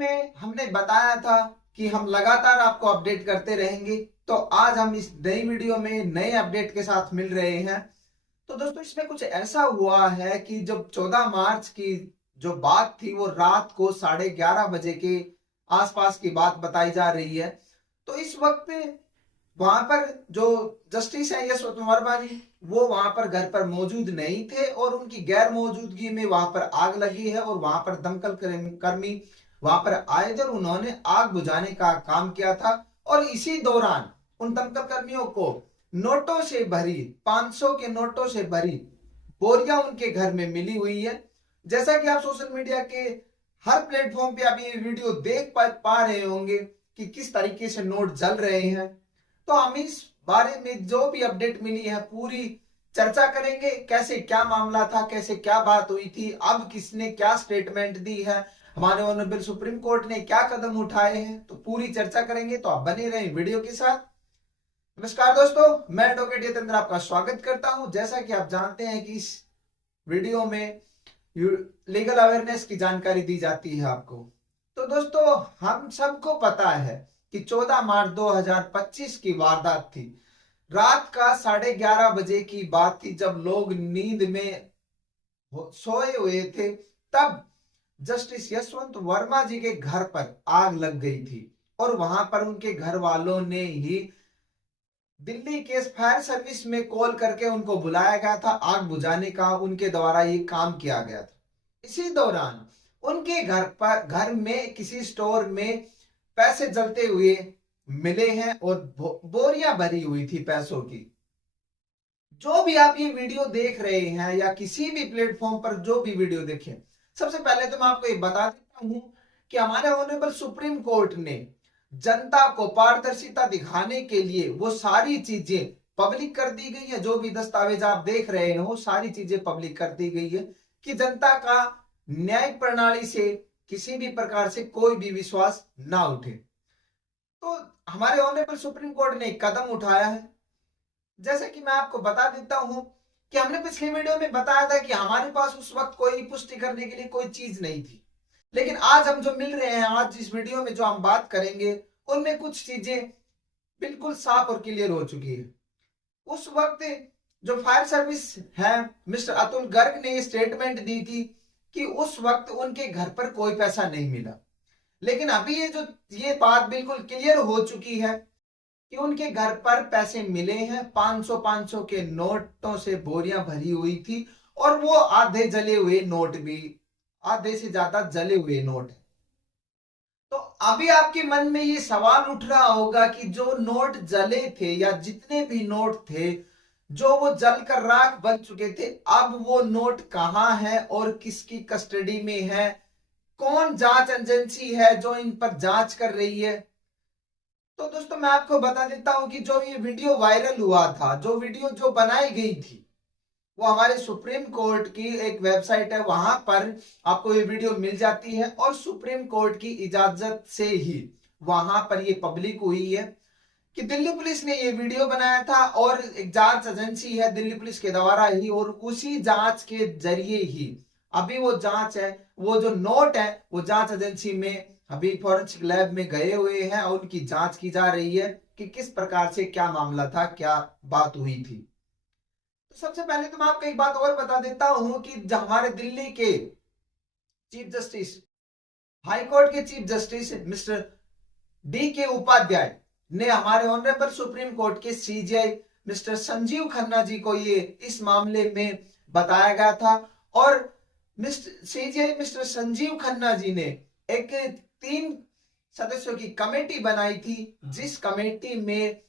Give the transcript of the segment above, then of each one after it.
में हमने बताया था कि हम लगातार आपको अपडेट करते रहेंगे। तो आज हम इस नई वीडियो में नए अपडेट के साथ मिल रहे हैं। तो दोस्तों इसमें कुछ ऐसा हुआ है कि जब 14 मार्च की जो बात थी वो रात को 11:30 बजे के आसपास की बात बताई जा रही है। तो इस वक्त वहां पर जो जस्टिस है यशवंत वर्मा जी वो वहां पर घर पर मौजूद नहीं थे और उनकी गैर मौजूदगी में वहां पर आग लगी है और वहां पर दमकल कर्मी वहां पर आए थे और उन्होंने आग बुझाने का काम किया था। और इसी दौरान उन दमकल कर्मियों को नोटों से भरी 500 के नोटों से भरी बोरियां उनके घर में मिली हुई है। जैसा कि आप सोशल मीडिया के हर प्लेटफॉर्म पे आप ये वीडियो देख पा रहे होंगे कि किस तरीके से नोट जल रहे हैं। तो हम इस बारे में जो भी अपडेट मिली है पूरी चर्चा करेंगे। कैसे क्या मामला था, कैसे क्या बात हुई थी, अब किसने क्या स्टेटमेंट दी है, हमारे ऑनरेबल सुप्रीम कोर्ट ने क्या कदम उठाए हैं, तो पूरी चर्चा करेंगे। तो आप बने रहें वीडियो के साथ। नमस्कार दोस्तों, मैं एडवोकेट यतेंद्र आपका स्वागत करता हूं। जैसा कि आप जानते हैं कि इस वीडियो में लीगल अवेयरनेस की जानकारी दी जाती है आपको। तो दोस्तों हम सबको पता है कि 14 मार्च 2025 की वारदात थी। रात का 11:30 बजे की बात थी जब लोग नींद में सोए हुए थे। तब जस्टिस यशवंत वर्मा जी के घर पर आग लग गई थी और वहां पर उनके घर वालों ने ही दिल्ली के फायर सर्विस में कॉल करके उनको बुलाया गया था। आग बुझाने का उनके द्वारा ये काम किया गया था। इसी दौरान उनके घर में किसी स्टोर में पैसे जलते हुए मिले हैं और बोरियां भरी हुई थी पैसों की। जो भी आप ये वीडियो देख रहे हैं या किसी भी प्लेटफॉर्म पर जो भी वीडियो देखें, सबसे पहले तो मैं आपको ये बता देता हूं कि हमारे ऑनरेबल सुप्रीम कोर्ट ने जनता को पारदर्शिता दिखाने के लिए वो सारी चीजें पब्लिक कर दी गई है। जो भी दस्तावेज आप देख रहे हो सारी चीजें पब्लिक कर दी गई है कि जनता का न्यायिक प्रणाली से किसी भी प्रकार से कोई भी विश्वास ना उठे। तो हमारे ऑनरेबल सुप्रीम कोर्ट ने एक कदम उठाया है। जैसे कि मैं आपको बता देता हूं कि हमने पिछली वीडियो में बताया था कि हमारे पास उस वक्त कोई पुष्टि करने के लिए कोई चीज नहीं थी, लेकिन आज हम जो मिल रहे हैं, आज इस वीडियो में जो हम बात करेंगे उनमें कुछ चीजें बिल्कुल साफ और क्लियर हो चुकी है। उस वक्त जो फायर सर्विस है मिस्टर अतुल गर्ग ने स्टेटमेंट दी थी कि उस वक्त उनके घर पर कोई पैसा नहीं मिला। लेकिन अभी ये बात बिल्कुल क्लियर हो चुकी है कि उनके घर पर पैसे मिले हैं। 500 के नोटों से बोरियां भरी हुई थी और वो आधे जले हुए नोट भी, आधे से ज्यादा जले हुए नोट। तो अभी आपके मन में ये सवाल उठ रहा होगा कि जो नोट जले थे या जितने भी नोट थे जो वो जलकर राख बन चुके थे, अब वो नोट कहां है और किसकी कस्टडी में है, कौन जांच एजेंसी है जो इन पर जांच कर रही है। तो दोस्तों मैं आपको बता देता हूं कि जो ये वीडियो वायरल हुआ था, जो वीडियो जो बनाई गई थी, वो हमारे सुप्रीम कोर्ट की एक वेबसाइट है, वहां पर आपको ये वीडियो मिल जाती है और सुप्रीम कोर्ट की इजाजत से ही वहां पर ये पब्लिक हुई है कि दिल्ली पुलिस ने ये वीडियो बनाया था और एक जांच एजेंसी है दिल्ली पुलिस के द्वारा ही, और उसी जांच के जरिए ही अभी वो जांच है, वो जो नोट है वो जांच एजेंसी में अभी फॉरेंसिक लैब में गए हुए हैं और उनकी जांच की जा रही है कि किस प्रकार से क्या मामला था, क्या बात हुई थी। तो सबसे पहले तो मैं आपको एक बात और बता देता हूं कि हमारे दिल्ली के चीफ जस्टिस, हाई कोर्ट के chief justice mister D.K. Upadhyay ने हमारे ऑनरेबल सुप्रीम कोर्ट के सीजेआई मिस्टर संजीव खन्ना जी को ये इस मामले में बताया गया था। और सीजेआई मिस्टर संजीव खन्ना जी ने एक 3 सदस्यों की कमेटी बनाई थी, जिस कमेटी में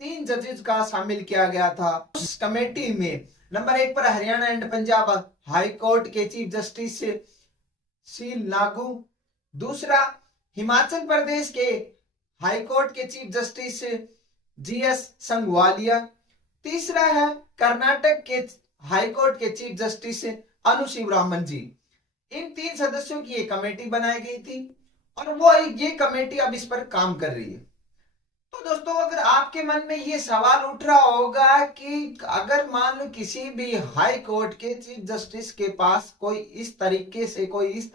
3 जजेस का शामिल किया गया था। उस कमेटी में नंबर 1 पर Haryana and Punjab high court के चीफ जस्टिस सी लागू, दूसरा हिमाचल प्रदेश के हाई कोर्ट के चीफ जस्टिस GS संगवालिया, तीसरा है कर्नाटक के हाई कोर्ट के चीफ जस्टिस अनु शिवरामन जी। इन 3 सदस्यों की एक कमेटी बनाई गई थी और वो ये कमेटी अब इस पर काम कर रही है। तो दोस्तों अगर आपके मन में ये सवाल उठ रहा होगा कि अगर मान लो किसी भी हाई कोर्ट के चीफ जस्टिस के पास कोई इस तरीके से कोई इस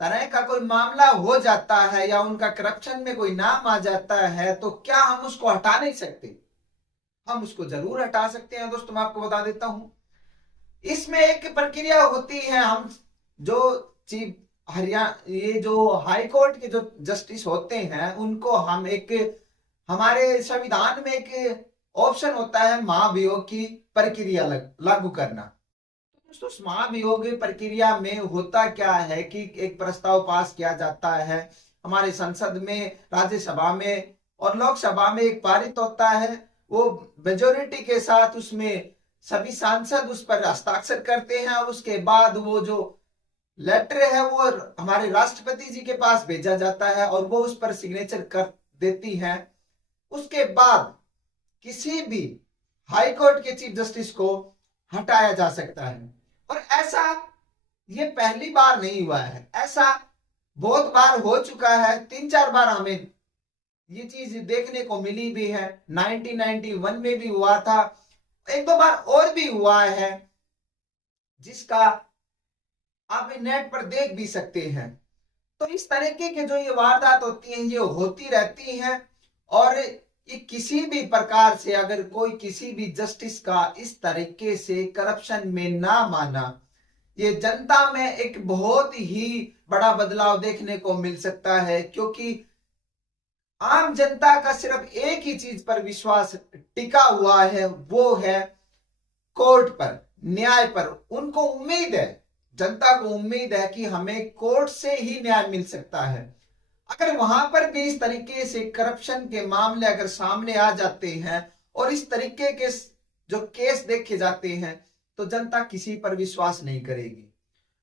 तरह का कोई मामला हो जाता है या उनका करप्शन में कोई नाम आ जाता है, तो क्या हम उसको हटा नहीं सकते? हम उसको जरूर हटा सकते हैं दोस्तों। मैं आपको बता देता हूं, इसमें एक प्रक्रिया होती है। हम जो चीफ ये जो हाई कोर्ट के जो जस्टिस होते हैं, उनको हम एक, हमारे संविधान में एक ऑप्शन होता है महाभियोग की प्रक्रिया लागू करना। दोस्तों उस महाभियोग प्रक्रिया में होता क्या है कि एक प्रस्ताव पास किया जाता है हमारे संसद में, राज्यसभा में और लोकसभा में, एक पारित होता है। वो मेजोरिटी के साथ उसमें सभी सांसद उस पर हस्ताक्षर करते हैं और उसके बाद वो जो लेटर है वो हमारे राष्ट्रपति जी के पास भेजा जाता है और वो उस पर सिग्नेचर कर देती हैं। उसके बाद किसी भी हाई कोर्ट के चीफ जस्टिस को हटाया जा सकता है। और ऐसा ये पहली बार नहीं हुआ है, ऐसा बहुत बार हो चुका है। 3-4 बार हमें ये चीज देखने को मिली भी है। 1991 में भी हुआ था, 1-2 बार और भी हुआ है, जिसका आप नेट पर देख भी सकते हैं। तो इस तरीके के जो ये वारदात होती हैं, ये होती रहती हैं। और ये किसी भी प्रकार से अगर कोई किसी भी जस्टिस का इस तरीके से करप्शन में ना माना, ये जनता में एक बहुत ही बड़ा बदलाव देखने को मिल सकता है। क्योंकि आम जनता का सिर्फ एक ही चीज पर विश्वास टिका हुआ है, वो है कोर्ट पर, न्याय पर। उनको उम्मीद है, जनता को उम्मीद है कि हमें कोर्ट से ही न्याय मिल सकता है। अगर वहां पर भी इस तरीके से करप्शन के मामले अगर सामने आ जाते हैं और इस तरीके के जो केस देखे जाते हैं, तो जनता किसी पर विश्वास नहीं करेगी।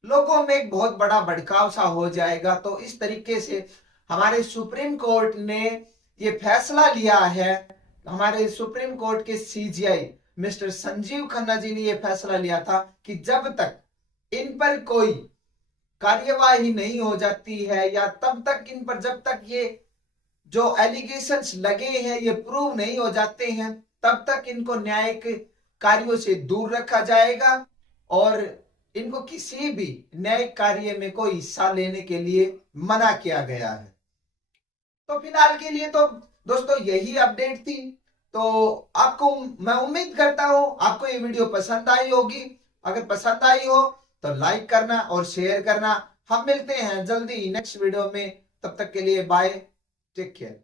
लोगों में एक बहुत बड़ा भड़काव सा हो जाएगा। तो इस तरीके से हमारे सुप्रीम कोर्ट ने ये फैसला लिया है। हमारे सुप्रीम कोर्ट के सीजीआई मिस्टर संजीव खन्ना जी ने यह फैसला लिया था कि जब तक इन पर कोई कार्यवाही नहीं हो जाती है, या तब तक इन पर, जब तक ये जो एलिगेशंस लगे हैं ये प्रूव नहीं हो जाते हैं, तब तक इनको न्यायिक कार्यों से दूर रखा जाएगा और इनको किसी भी न्यायिक कार्य में कोई हिस्सा लेने के लिए मना किया गया है। तो फिलहाल के लिए तो दोस्तों यही अपडेट थी। तो आपको, मैं उम्मीद करता हूं आपको ये वीडियो पसंद आई होगी। अगर पसंद आई हो तो लाइक करना और शेयर करना। हम मिलते हैं जल्दी नेक्स्ट वीडियो में, तब तक के लिए बाय, टेक केयर।